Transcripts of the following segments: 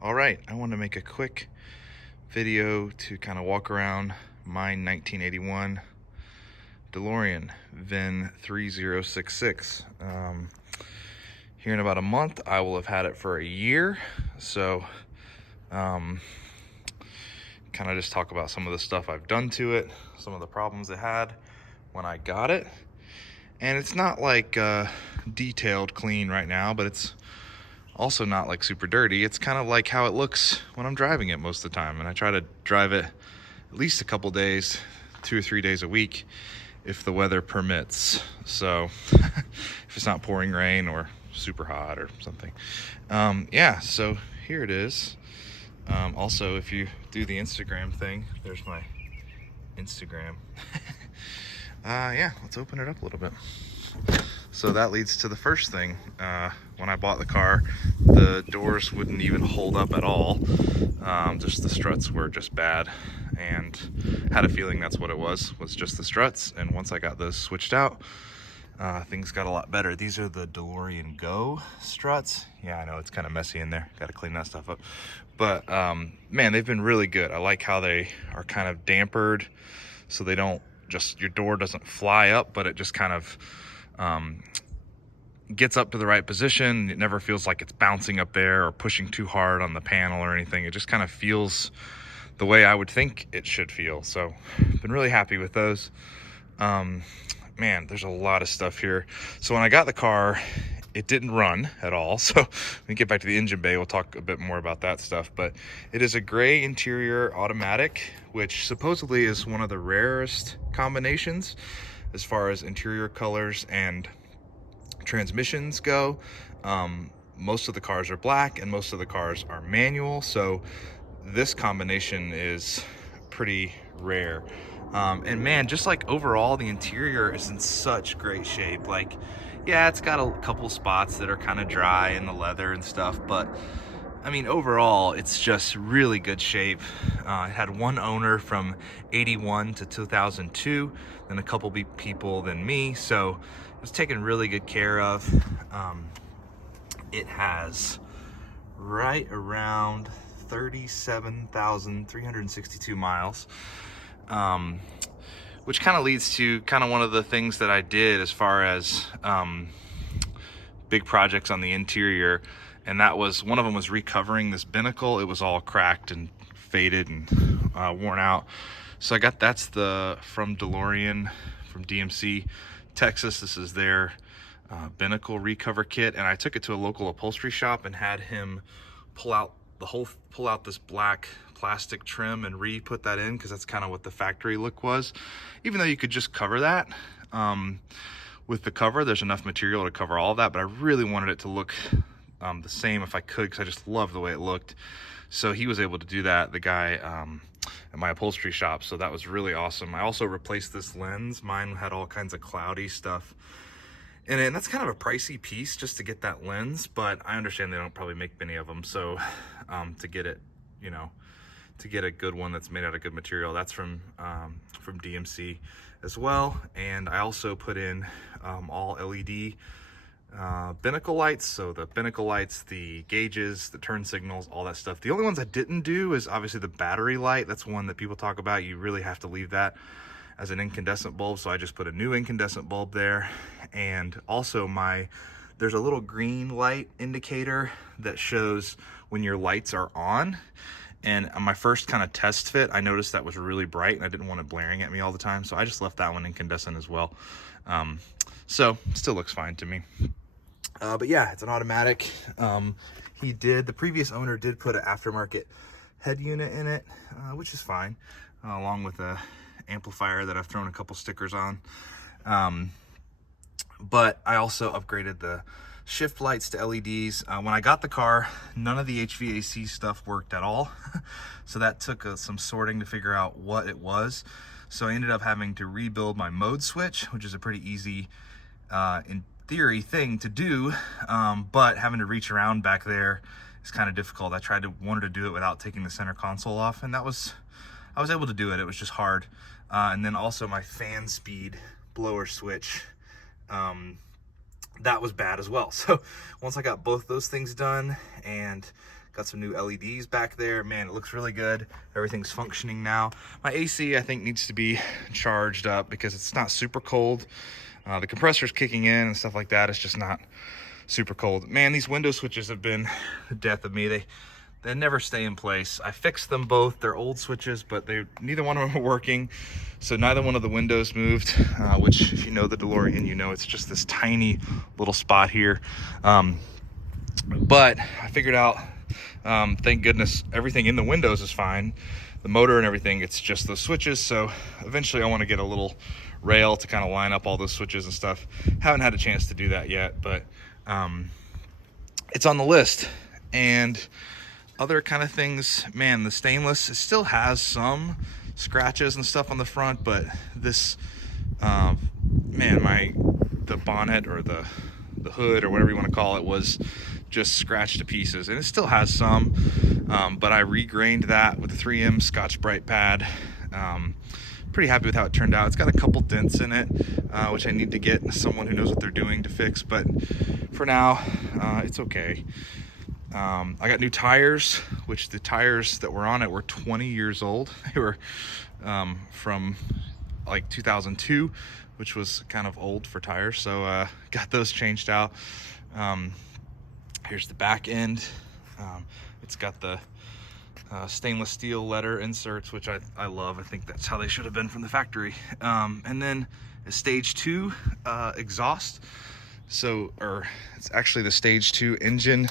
All right, I want to make a quick video to kind of walk around my 1981 Delorean VIN 3066. Here in about a month, I will have had it for a year. So, kind of just talk about some of the stuff I've done to it, some of the problems it had when I got it. And it's not like detailed clean right now, but it's also not like super dirty. It's kind of like how it looks when I'm driving it most of the time. And I try to drive it at least a couple days, 2 or 3 days a week, if the weather permits. So if it's not pouring rain or super hot or something. Yeah, so here it is. Also, if you do the Instagram thing, there's my Instagram. Yeah, let's open it up a little bit. So that leads to the first thing. When I bought the car, the doors wouldn't even hold up at all. Just the struts were just bad, and had a feeling that's what it was just the struts. And once I got those switched out, things got a lot better. These are the DeLorean Go struts. Yeah, I know it's kind of messy in there. Got to clean that stuff up. But man, they've been really good. I like how they are kind of dampered, so they don't just, your door doesn't fly up, but it just kind of gets up to the right position. It never feels like it's bouncing up there or pushing too hard on the panel or anything. It just kind of feels the way I would think it should feel. So been really happy with those. Man, there's a lot of stuff here. So when I got the car, it didn't run at all. So when we get back to the engine bay, we'll talk a bit more about that stuff. But it is a gray interior automatic, which supposedly is one of the rarest combinations as far as interior colors and transmissions go. Most of the cars are black and most of the cars are manual. So this combination is pretty rare. And man, just like overall, the interior is in such great shape. Like, yeah, it's got a couple spots that are kind of dry in the leather and stuff, but I mean, overall, it's just really good shape. It had one owner from 81 to 2002, then a couple people than me, so it was taken really good care of. It has right around 37,362 miles. Which kind of leads to kind of one of the things that I did as far as big projects on the interior, and that was, one of them was recovering this binnacle. It was all cracked and faded and worn out. So I got, that's the from DeLorean, from DMC Texas. This is their binnacle recover kit, and I took it to a local upholstery shop and had him pull out this black plastic trim and re-put that in, because that's kind of what the factory look was. Even though you could just cover that with the cover, there's enough material to cover all of that, but I really wanted it to look the same if I could, because I just love the way it looked. So he was able to do that, the guy at my upholstery shop, so that was really awesome. I also replaced this lens. Mine had all kinds of cloudy stuff in it, and that's kind of a pricey piece just to get that lens, but I understand they don't probably make many of them. So to get it, you know, to get a good one that's made out of good material, that's from DMC as well. And I also put in all LED binnacle lights. So the binnacle lights, the gauges, the turn signals, all that stuff. The only ones I didn't do is obviously the battery light. That's one that people talk about. You really have to leave that as an incandescent bulb, so I just put a new incandescent bulb there. And also there's a little green light indicator that shows when your lights are on. And on my first kind of test fit, I noticed that was really bright and I didn't want it blaring at me all the time, so I just left that one incandescent as well. So still looks fine to me. But yeah, it's an automatic. The previous owner did put an aftermarket head unit in it, which is fine, along with a amplifier that I've thrown a couple stickers on. But I also upgraded the shift lights to LEDs. When I got the car, none of the HVAC stuff worked at all. So that took some sorting to figure out what it was. So I ended up having to rebuild my mode switch, which is a pretty easy, in theory, thing to do. But having to reach around back there is kind of difficult. I wanted to do it without taking the center console off, and I was able to do it. It was just hard. And then also my fan speed blower switch, that was bad as well. So once I got both those things done and Got some new LEDs back there. Man, it looks really good. Everything's functioning now. My AC, I think, needs to be charged up because it's not super cold. The compressor's kicking in and stuff like that. It's just not super cold. Man, these window switches have been the death of me. They never stay in place. I fixed them both. They're old switches, but neither one of them are working. So neither one of the windows moved, which if you know the DeLorean, you know it's just this tiny little spot here. But I figured out, thank goodness, everything in the windows is fine. The motor and everything, it's just those switches. So eventually I want to get a little rail to kind of line up all those switches and stuff. Haven't had a chance to do that yet, but it's on the list. And other kind of things, man, the stainless, it still has some scratches and stuff on the front, but this, man, the bonnet or the hood or whatever you want to call it was just scratched to pieces, and it still has some, but I regrained that with a 3M Scotch-Brite pad. Pretty happy with how it turned out. It's got a couple dents in it, which I need to get someone who knows what they're doing to fix, but for now, it's okay. I got new tires, which the tires that were on it were 20 years old. They were from like 2002, which was kind of old for tires. So got those changed out. Here's the back end. It's got the stainless steel letter inserts, which I love. I think that's how they should have been from the factory. And then a stage 2 exhaust. It's actually the stage 2 engine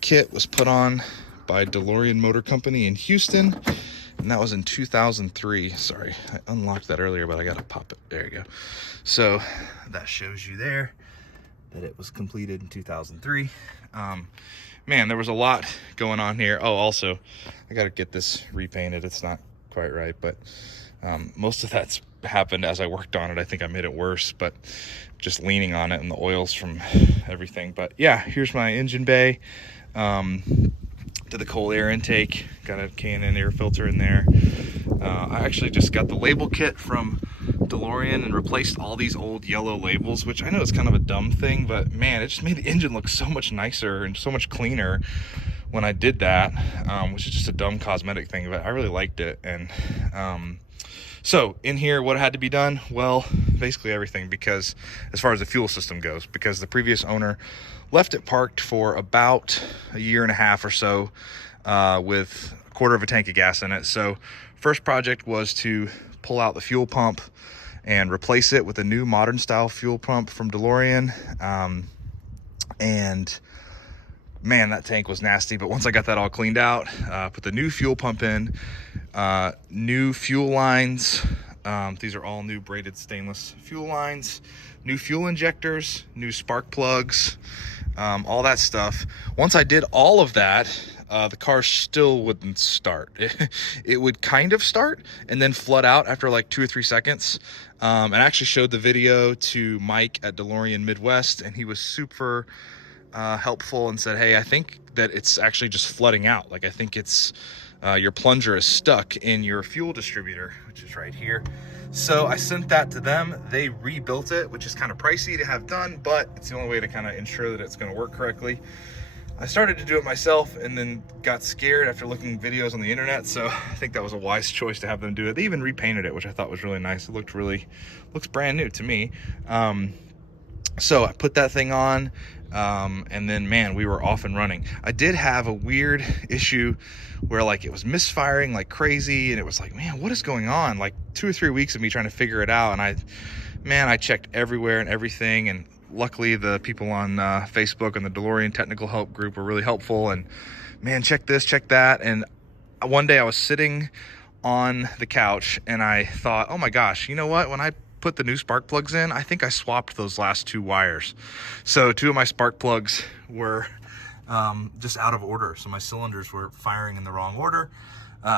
kit was put on by DeLorean Motor Company in Houston, and that was in 2003. Sorry, I unlocked that earlier, but I gotta pop it. There you go. So that shows you there that it was completed in 2003. Man, there was a lot going on here. Oh, also, I gotta get this repainted. It's not quite right, but most of that's happened as I worked on it. I think I made it worse, but just leaning on it and the oils from everything. But yeah, here's my engine bay. Did the cold air intake, got a K&N air filter in there. I actually just got the label kit from DeLorean and replaced all these old yellow labels, which I know is kind of a dumb thing, but man, it just made the engine look so much nicer and so much cleaner when I did that, which is just a dumb cosmetic thing, but I really liked it. And so in here, what had to be done? Well, basically everything, because as far as the fuel system goes, because the previous owner left it parked for about a year and a half or so with a quarter of a tank of gas in it. So first project was to pull out the fuel pump and replace it with a new modern style fuel pump from DeLorean. And man, that tank was nasty. But once I got that all cleaned out, put the new fuel pump in, new fuel lines. These are all new braided stainless fuel lines, new fuel injectors, new spark plugs, all that stuff. Once I did all of that, the car still wouldn't start. It would kind of start and then flood out after like 2 or 3 seconds. And I actually showed the video to Mike at DeLorean Midwest, and he was super helpful and said, hey, I think that it's actually just flooding out. Like, I think it's your plunger is stuck in your fuel distributor, which is right here. So I sent that to them. They rebuilt it, which is kind of pricey to have done, but it's the only way to kind of ensure that it's going to work correctly. I started to do it myself and then got scared after looking at videos on the internet, so I think that was a wise choice to have them do it. They even repainted it, which I thought was really nice. It looks brand new to me. So I put that thing on, and then, man, we were off and running. I did have a weird issue where, like, it was misfiring like crazy, and it was like, man, what is going on? Like 2 or 3 weeks of me trying to figure it out, and I checked everywhere and everything, and luckily the people on Facebook and the DeLorean technical help group were really helpful, and man, check this, check that. And one day I was sitting on the couch and I thought, oh my gosh, you know what? When I put the new spark plugs in, I think I swapped those last 2 wires. So 2 of my spark plugs were just out of order. So my cylinders were firing in the wrong order.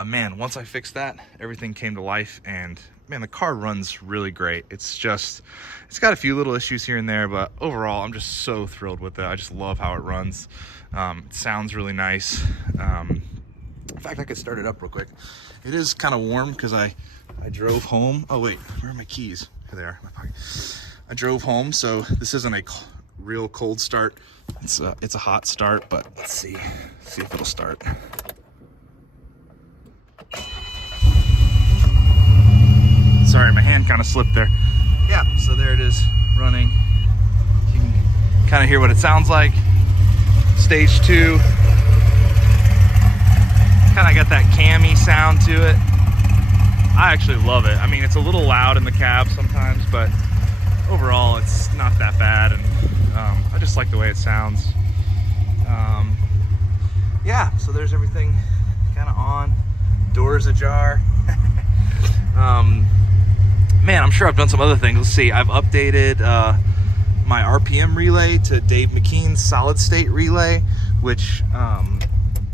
Man, once I fixed that, everything came to life, and man, the car runs really great. It's got a few little issues here and there, but overall, I'm just so thrilled with it. I just love how it runs. It sounds really nice. In fact, I could start it up real quick. It is kind of warm because I drove home. Oh wait, where are my keys? Here they are in my pocket. I drove home, so this isn't a real cold start. It's a hot start, but let's see if it'll start. Sorry, my hand kind of slipped there. Yeah, so there it is running. You can kind of hear what it sounds like. Stage 2. Kind of got that cammy sound to it. I actually love it. I mean, it's a little loud in the cab sometimes, but overall it's not that bad, and I just like the way it sounds. Yeah, so there's everything kind of on. Doors ajar. Man, I'm sure I've done some other things. Let's see, I've updated my RPM relay to Dave McKean's solid state relay, which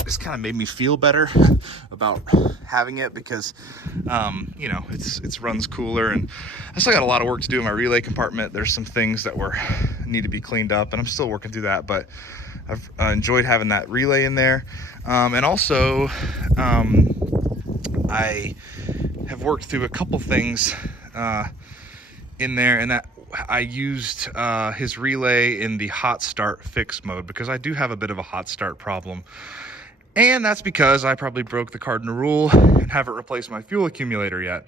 just kind of made me feel better about having it, because you know, it's runs cooler, and I still got a lot of work to do in my relay compartment. There's some things that need to be cleaned up, and I'm still working through that, but I've enjoyed having that relay in there. And also I have worked through a couple things in there, and that I used his relay in the hot start fix mode, because I do have a bit of a hot start problem. And that's because I probably broke the cardinal rule and haven't replaced my fuel accumulator yet,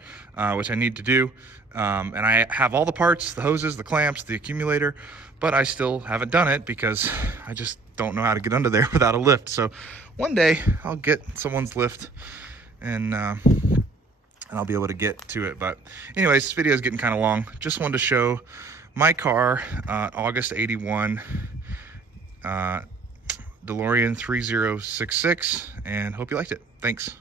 which I need to do. And I have all the parts, the hoses, the clamps, the accumulator, but I still haven't done it because I just don't know how to get under there without a lift. So one day I'll get someone's lift, and I'll be able to get to it. But anyways, this video is getting kind of long. Just wanted to show my car, August 81 Delorean 3066, and hope you liked it. Thanks.